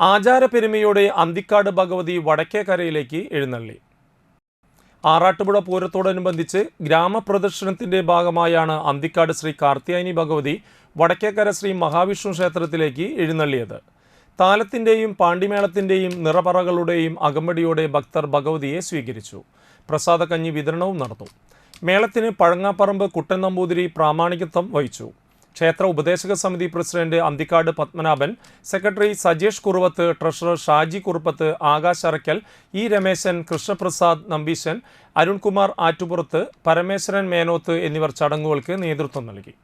ആചാരപ്പെരുമയോടെ അന്തിക്കാട് ഭഗവതി വടക്കേക്കരയിലേക്ക് എഴുന്നള്ളി. ആറാട്ടുപുഴ പൂരത്തോടനുബന്ധിച്ച് ഗ്രാമപ്രദർശനത്തിന്റെ ഭാഗമായാണ് അന്തിക്കാട് ശ്രീ കാർത്തിയാനി ഭഗവതി വടക്കേക്കര ശ്രീ മഹാവിഷ്ണു ക്ഷേത്രത്തിലേക്ക് എഴുന്നള്ളിയത്. താലത്തിന്റെയും പാണ്ടിമേളത്തിന്റെയും നിറപറകളുടെയും അകമ്പടിയോടെ ഭക്തർ ഭഗവതിയെ സ്വീകരിച്ചു. പ്രസാദകഞ്ഞി വിതരണവും നടന്നു. മേളത്തിന് പഴങ്ങാപ്പറമ്പ് കുട്ടൻ നമ്പൂതിരി പ്രാമാണികത്വം വഹിച്ചു. ക്ഷേത്ര ഉപദേശക സമിതി president Anthikkad Padmanabhan secretary Sajesh Kuruvath treasurer Shaji Kuruppath Akash Arakkal E Rameshan Krishnaprasad Nambeesan Arunkumar Attupurath Parameswaran Menoth എന്നിവർ ചടങ്ങുകൾക്ക് നേതൃത്വം നൽകി.